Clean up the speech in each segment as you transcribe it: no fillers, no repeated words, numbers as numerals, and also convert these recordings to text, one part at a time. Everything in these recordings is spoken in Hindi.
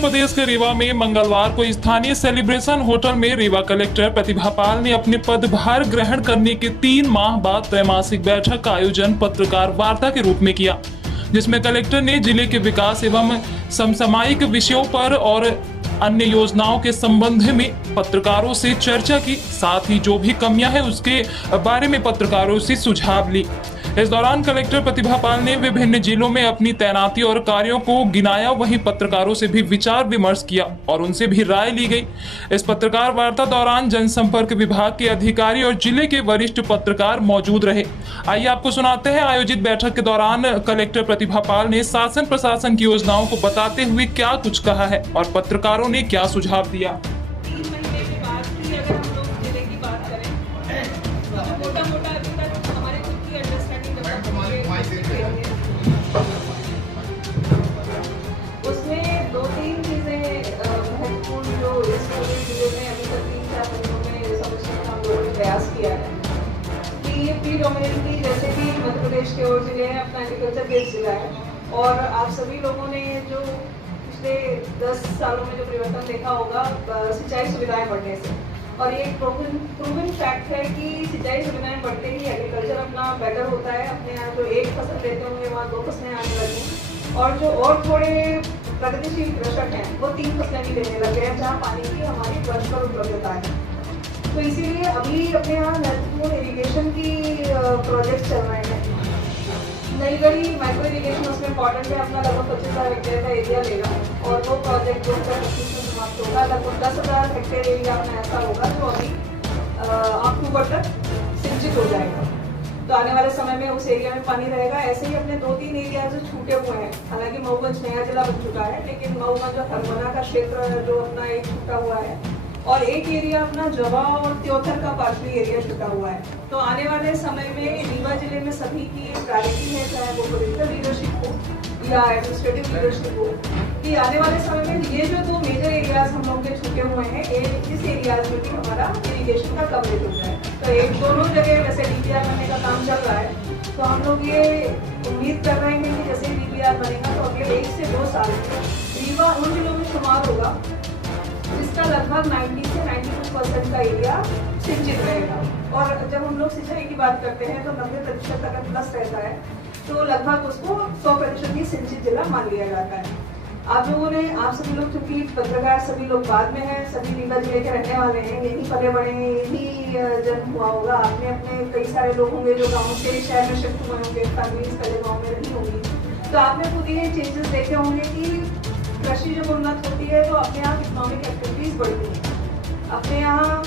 प्रदेश के रीवा में मंगलवार को स्थानीय सेलिब्रेशन होटल में रीवा कलेक्टर प्रतिभा पाल ने अपने पदभार ग्रहण करने के 3 माह बाद त्रैमासिक बैठक का आयोजन पत्रकार वार्ता के रूप में किया, जिसमें कलेक्टर ने जिले के विकास एवं समसामयिक विषयों पर और अन्य योजनाओं के संबंध में पत्रकारों से चर्चा की। साथ ही जो भी कमियां हैं उसके बारे में पत्रकारों से सुझाव ली। इस दौरान कलेक्टर प्रतिभा पाल ने विभिन्न जिलों में अपनी तैनाती और कार्यों को गिनाया, वहीं पत्रकारों से भी विचार विमर्श किया और उनसे भी राय ली गई। इस पत्रकार वार्ता दौरान जनसंपर्क विभाग के अधिकारी और जिले के वरिष्ठ पत्रकार मौजूद रहे। आइए आपको सुनाते हैं आयोजित बैठक के दौरान कलेक्टर प्रतिभा पाल ने शासन प्रशासन की योजनाओं को बताते हुए क्या कुछ कहा है और पत्रकारों ने क्या सुझाव दिया। उसमें 2-3 चीजें महत्वपूर्ण जो इस पूरे जिले में अभी तक 3-4 महीनों में समझने का हम लोगों ने प्रयास किया है कि ये प्रीडोमिनेंटली जैसे कि मध्य प्रदेश के और जिले हैं, अपना एग्रीकल्चर बेस्ड जिला है और आप सभी लोगों ने जो पिछले 10 सालों में जो परिवर्तन देखा होगा सिंचाई सुविधाएं बढ़ने से, और ये प्रूवन फैक्ट है कि सिंचाई सुविधाएं बढ़ते ही एग्रीकल्चर अपना बेटर होता है। अपने यहाँ जो एक फसल लेते होंगे वहाँ 2 फसलें आने लगी और जो और थोड़े प्रगतिशील कृषक हैं वो 3 फसलें भी लेने लग गए हैं, जहाँ पानी की हमारी वर्ष पर उपलब्धता है। तो इसीलिए अभी अपने यहाँ महत्वपूर्ण इरीगेशन की प्रोजेक्ट चल रहे हैं। नई गढ़ी माइक्रो इरीगेशन उसमें इम्पॉर्टेंट है, अपना लगभग 25,000 हेक्टेयर का एरिया लेगा और वो प्रोजेक्ट 2025 में समाप्त होगा। लगभग 10,000 हेक्टेयर एरिया अपना ऐसा होगा जो अभी अक्टूबर तक सिंचित हो जाएगा। तो आने वाले समय में उस एरिया में पानी रहेगा। ऐसे ही अपने 2-3 एरिया जो छूटे हुए हैं, हालांकि मऊगंज नया जिला बन चुका है, लेकिन मऊगंज और हरमना का क्षेत्र जो अपना एक छूटा हुआ है और एक एरिया अपना जवा और त्योथर का पार्शली एरिया छूटा हुआ है। तो आने वाले समय में रीवा जिले में सभी की प्रायोरिटी है, चाहे वो पॉलिटिकल लीडरशिप हो या एडमिनिस्ट्रेटिव लीडरशिप हो, कि आने वाले समय में ये जो 2 मेजर एरियाज हम लोग के छूटे हुए हैं, इस एरियाज में भी हमारा इरीगेशन का कवरेज हो जाए। तो एक दोनों जगह वैसे डीपीआर बनने का काम चल रहा है, तो हम लोग ये उम्मीद कर रहे हैं कि जैसे डीपीआर बनेगा तो अगले 1 से 2 साल में रीवा उन जिलों में शुमार होगा जिसका लगभग 90 से 92% का एरिया सिंचित रहेगा। और जब हम लोग सिंचाई की बात करते हैं तो 90% अगर प्लस रहता है तो लगभग उसको 100% ही सिंचित जिला मान लिया जाता है। आप लोगों ने, आप सभी लोग चूंकि पत्रकार सभी लोग बाद में हैं, सभी रीवा जिले के रहने वाले हैं, यही पले बड़े हैं, यही जन्म हुआ होगा। आपने अपने कई सारे लोग होंगे जो गाँव से शहर में शिफ्ट हुए होंगे, फैमिलीज पहले गाँव में रही होंगी, तो आपने खुद ये चेंजेस देखे होंगे कि कृषि जब उन्नत होती है तो अपने यहाँ इकोनॉमिक एक्टिविटीज बढ़ती हैं। अपने यहाँ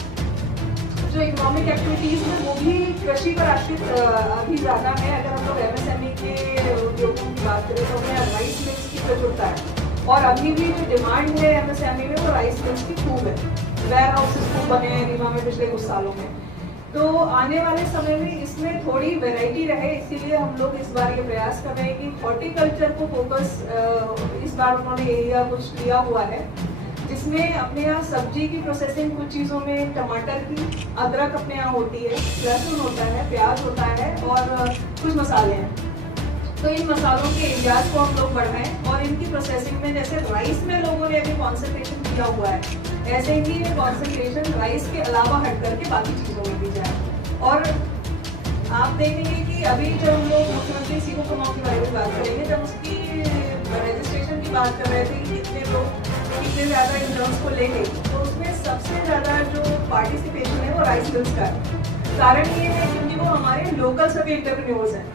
जो इकोनॉमिक एक्टिविटीज है वो भी कृषि पर आश्रित अभी ज़्यादा है। अगर हम लोग एमएसएमई के उद्योगों की बात करें तो अपने राइस मिल्स की प्रचुरता है और अभी भी जो डिमांड है एमएसएमई में वो राइस मिल्स की खूब है। वेयर हाउसेस खूब बने हैं रीवा में पिछले कुछ सालों में। तो आने वाले समय में इसमें थोड़ी वैरायटी रहे, इसीलिए हम लोग इस बार ये प्रयास कर रहे हैं कि हॉर्टिकल्चर को फोकस इस बार उन्होंने एरिया कुछ लिया हुआ है, जिसमें अपने यहाँ सब्जी की प्रोसेसिंग कुछ चीज़ों में टमाटर की, अदरक अपने यहाँ होती है, लहसुन होता है, प्याज होता है और कुछ मसाले हैं। तो इन मसालों के एरियाज को हम लोग बढ़ाएं और इनकी प्रोसेसिंग में जैसे राइस में लोगों ने अभी कॉन्सेंट्रेशन किया हुआ है, ऐसे ही ये कॉन्सेंट्रेशन राइस के अलावा हट करके बाकी चीज़ों में भी जाए। और आप देखेंगे कि अभी जब हम लोग मुख्यमंत्री सीखो कमाओ के बारे में बात करेंगे, जब उसकी रजिस्ट्रेशन की बात कर रहे थे कि कितने ज़्यादा इंटर्न्स को लेंगे, तो उसमें सबसे ज़्यादा जो पार्टिसिपेशन है वो राइस मिल्स का है। कारण ये है क्योंकि वो हमारे लोकल सभी एंटरप्रेन्योर्स हैं,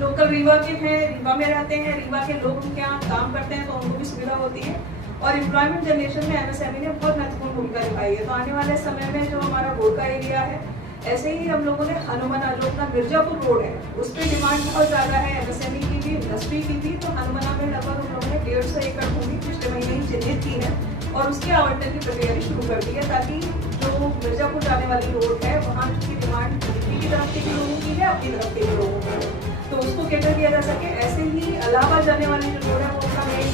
लोकल रीवा के हैं, रीवा में रहते हैं, रीवा के लोग उनके यहाँ काम करते हैं तो उनको भी सुविधा होती है और एम्प्लॉयमेंट जनरेशन में एमएसएमई ने बहुत महत्वपूर्ण भूमिका निभाई है। तो आने वाले समय में जो हमारा रोड का एरिया है, ऐसे ही हम लोगों ने हनुमाना जो अपना मिर्जापुर रोड है उस पर डिमांड बहुत ज़्यादा है एमएसएमई की भी, इंडस्ट्री की भी। तो हनुमाना में लगभग हम लोगों ने 150 एकड़ भूमि पिछले महीने ही चिन्हित की है और उसके आवंटन की प्रक्रिया भी शुरू कर दी है, ताकि जो मिर्जापुर जाने वाली रोड है वहाँ की डिमांड दिल्ली की तरफ के भी लोगों की है, अपनी तरफ के भी लोगों की है, तो उसको कैटर किया जा सके। ऐसे ही इलाहाबाद जाने वाली जो रोड है वो अपना मेन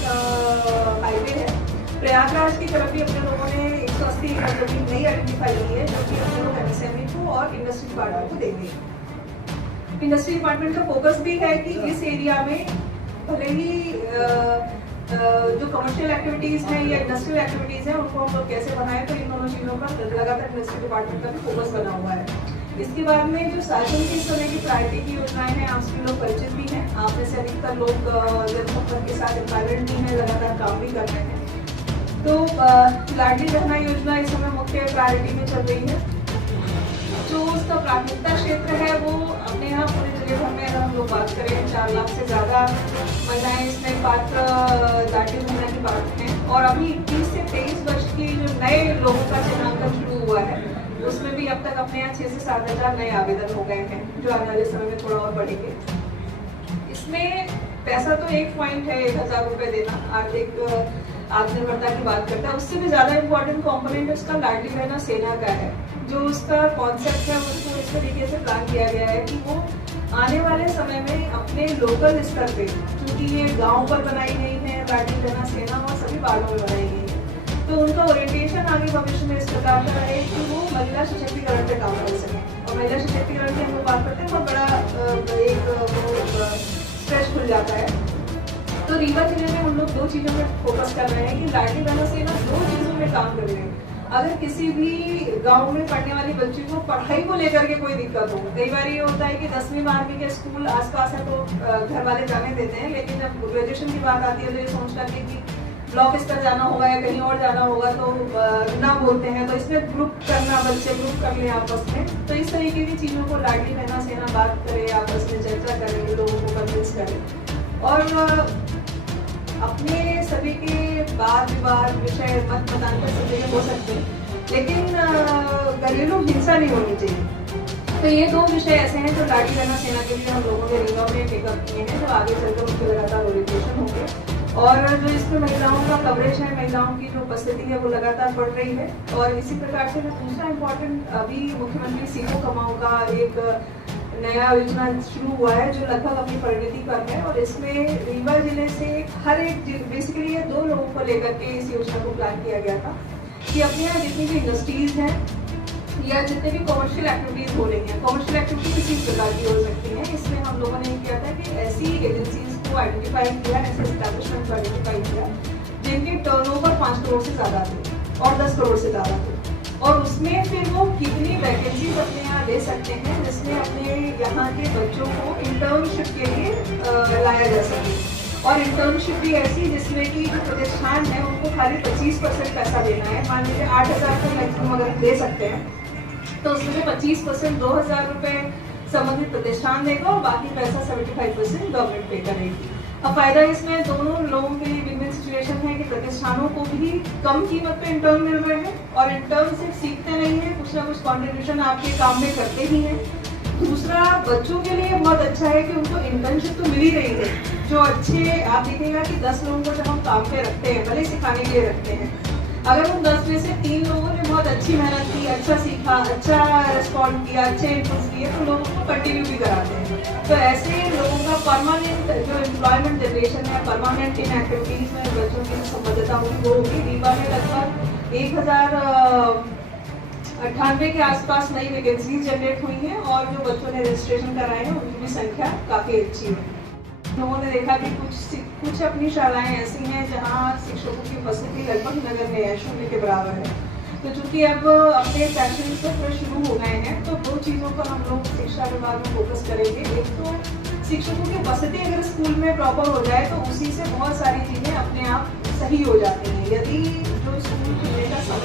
हाईवे है। प्रयागराज की तरफ भी अपने लोगों ने 180 एकड़ जमीन नई आइडेंटिफाई की है, जो कि अपने लोग एमएसएमई को और इंडस्ट्री डिपार्टमेंट को देंगे। इंडस्ट्री डिपार्टमेंट का फोकस भी है कि इस एरिया में भले ही जो कमर्शियल एक्टिविटीज़ हैं या इंडस्ट्रियल एक्टिविटीज़ हैं उनको हम लोग कैसे बनाएं, तो इन दोनों चीज़ों पर लगातार इंडस्ट्री डिपार्टमेंट का भी फोकस बना हुआ है। इसके बाद में जो शासन की इस समय की प्रायोरिटी की योजनाएं हैं, आप सभी लोग परिचित भी हैं। आप में से अधिकतर लोग जनसंपर्क के साथ एम्प्लॉयमेंट भी हैं, लगातार काम भी कर रहे हैं। तो लाडली बहना योजना इस समय मुख्य प्रायोरिटी में चल रही है। जो उसका प्राथमिकता क्षेत्र है वो अपने यहाँ पूरे जिले भर में अगर हम लोग बात करें 4 लाख से ज़्यादा महिलाएं इसमें पात्र लाडली बहना की बात हैं। और अभी 21 से 23 वर्ष की जो नए लोगों का चिन्हांकन शुरू हुआ है उसमें भी अब तक अपने यहाँ 6 से 7 हज़ार नए आवेदन हो गए हैं, जो आने वाले समय में थोड़ा और बढ़ेंगे। इसमें पैसा तो एक पॉइंट है, 1,000 रुपये देना आर्थिक आत्मनिर्भरता की बात करता है। उससे भी ज़्यादा इम्पोर्टेंट कंपोनेंट उसका लाडली बहना सेना का है। जो उसका कॉन्सेप्ट है उसको इस तरीके से प्लान किया गया है कि वो आने वाले समय में अपने लोकल स्तर पे, क्योंकि ये गांव पर बनाई गई है लाडली बहना सेना और सभी वार्डों में बनाई गई है, तो उनका ओरिएंटेशन आगे भविष्य में इस प्रकार का रहे कि वो महिला सशक्तिकरण पे काम कर सकें। और महिला सशक्तिकरण की हम लोग बात करते हैं बहुत बड़ा एक स्ट्रेच खुल जाता है। तो रीवा जिले में हम लोग 2 चीज़ों में फोकस कर रहे हैं कि लाडली बहना सेना 2 चीज़ों में काम कर रहे हैं। अगर किसी भी गांव में पढ़ने वाली बच्ची को पढ़ाई को लेकर के कोई दिक्कत हो, कई बार ये होता है कि 10वीं 12वीं के स्कूल आसपास है तो घर वाले जाने देते हैं, लेकिन जब ग्रेजुएशन की बात आती है तो ये सोच करके कि ब्लॉक स्तर जाना होगा या कहीं और जाना होगा तो ना बोलते हैं। तो इसमें ग्रुप करना, बच्चे ग्रुप कर लें आपस में, तो इस तरीके की चीज़ों को लाडली बहना सेना बात करे, आपस में चर्चा करें, लोगों को कन्विंस करें। और अपने सभी के वाद विवाद विषय मत मतांतर सब जगह हो सकते हैं, लेकिन घरेलू हिंसा नहीं होनी चाहिए। तो ये 2 विषय ऐसे हैं जो लाडली बहना सेना के लिए हम लोगों ने रीवा में टेकअप किए हैं, जो आगे चलकर उनके लगातार ओरिएंटेशन होंगे। और जो इसमें महिलाओं का कवरेज है, महिलाओं की जो उपस्थिति है वो लगातार बढ़ रही है। और इसी प्रकार से जो दूसरा इम्पोर्टेंट अभी मुख्यमंत्री सीखो कमाओ का एक नया योजना शुरू हुआ है जो लगभग अपनी परिणति पर है। और इसमें रीवा जिले से हर एक बेसिकली ये 2 लोगों को लेकर के इस योजना को प्लान किया गया था कि अपने यहाँ जितनी भी इंडस्ट्रीज हैं या जितने भी कॉमर्शियल एक्टिविटीज हो रही हैं, कॉमर्शियल एक्टिविटी किसी प्रकार की हो सकती हैं, इसमें हम लोगों ने किया था कि ऐसी एजेंसीज को आइडेंटिफाई किया, ऐसे एस्टैब्लिशमेंट को आइडेंटिफाई किया जिनके टर्नओवर 5 करोड़ से ज़्यादा थे और 10 करोड़ से ज़्यादा थे। और उसमें फिर वो कितनी वैकेंसीज अपने यहाँ ले सकते हैं जिसमें अपने यहाँ के बच्चों को इंटर्नशिप के लिए लाया जा सके। और इंटर्नशिप भी ऐसी जिसमें कि जो प्रतिष्ठान है उनको खाली 25% पैसा देना है। मान लीजिए 8,000 का मैक्सिमम अगर दे सकते हैं तो उसमें से 25% 2,000 रुपये संबंधित प्रतिष्ठान देगा और बाकी पैसा 75% गवर्नमेंट पे करेगी। अब फायदा इसमें दोनों लोगों के लिए विन-विन सिचुएशन है कि प्रतिष्ठानों को भी कम कीमत पे इंटर्न मिल रहे हैं और इंटर्न सिर्फ सीखते नहीं है, कुछ ना कुछ कॉन्ट्रीब्यूशन आपके काम में करते ही हैं। दूसरा, बच्चों के लिए बहुत अच्छा है कि उनको इंटर्नशिप तो मिल ही रही है। जो अच्छे आप देखिएगा कि 10 लोगों को जब हम काम पे रखते हैं, भले सिखाने के लिए रखते हैं, अगर उन 10 में से 3 लोगों ने बहुत अच्छी मेहनत की, अच्छा सीखा, अच्छा रिस्पॉन्ड किया, अच्छे इनपुट्स दिए, तो लोग उसको कंटिन्यू भी कराते हैं। तो ऐसे लोगों का परमानेंट जो एम्प्लॉयमेंट जनरेशन है, परमानेंट इन एक्टिविटीज़ में बच्चों की संबद्धता होगी वो होगी। रीवा में लगभग 1098 के आसपास नई वैकेंसीज जनरेट हुई हैं और जो बच्चों ने रजिस्ट्रेशन कराए हैं उनकी भी संख्या काफ़ी अच्छी है। लोगों ने देखा कि कुछ अपनी शालाएं ऐसी हैं जहां शिक्षकों की उपस्थिति लगभग नगर में है, 0 के बराबर है। तो चूंकि अब अपने सेशन सत्र शुरू हो गए हैं तो 2 चीज़ों पर हम लोग शिक्षा विभाग में फोकस करेंगे। एक तो शिक्षकों की उपस्थिति अगर स्कूल में प्रॉपर हो जाए तो उसी से बहुत सारी चीज़ें अपने आप सही हो जाती हैं। यदि जो स्कूल खुलने का समय